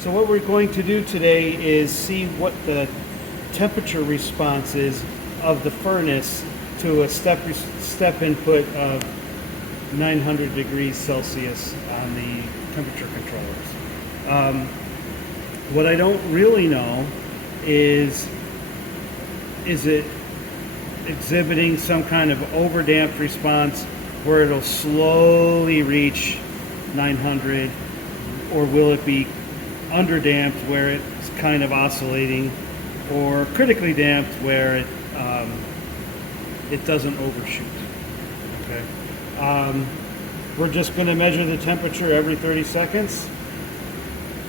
So what we're going to do today is see what the temperature response is of the furnace to a step input of 900 degrees Celsius on the temperature controllers. What I don't really know is it exhibiting some kind of overdamped response where it'll slowly reach 900, or will it be underdamped where it's kind of oscillating, or critically damped where it doesn't overshoot. Okay. We're just going to measure the temperature every 30 seconds.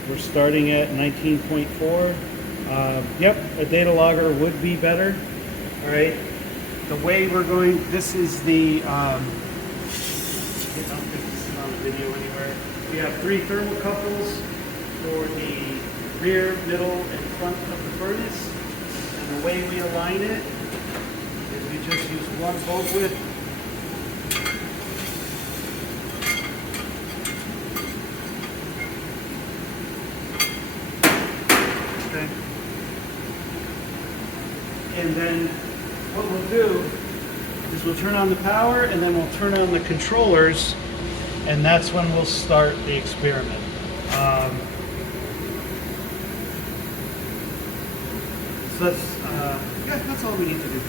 We're starting at 19.4. Yep, a data logger would be better. All right. The way we're going, this is the, I don't think this is on the video anywhere. We have 3 thermocouples for the rear, middle, and front of the furnace. And the way we align it is we just use one bolt width. Okay. And then what we'll do is we'll turn on the power, and then we'll turn on the controllers, and that's when we'll start the experiment. So that's all we need to do.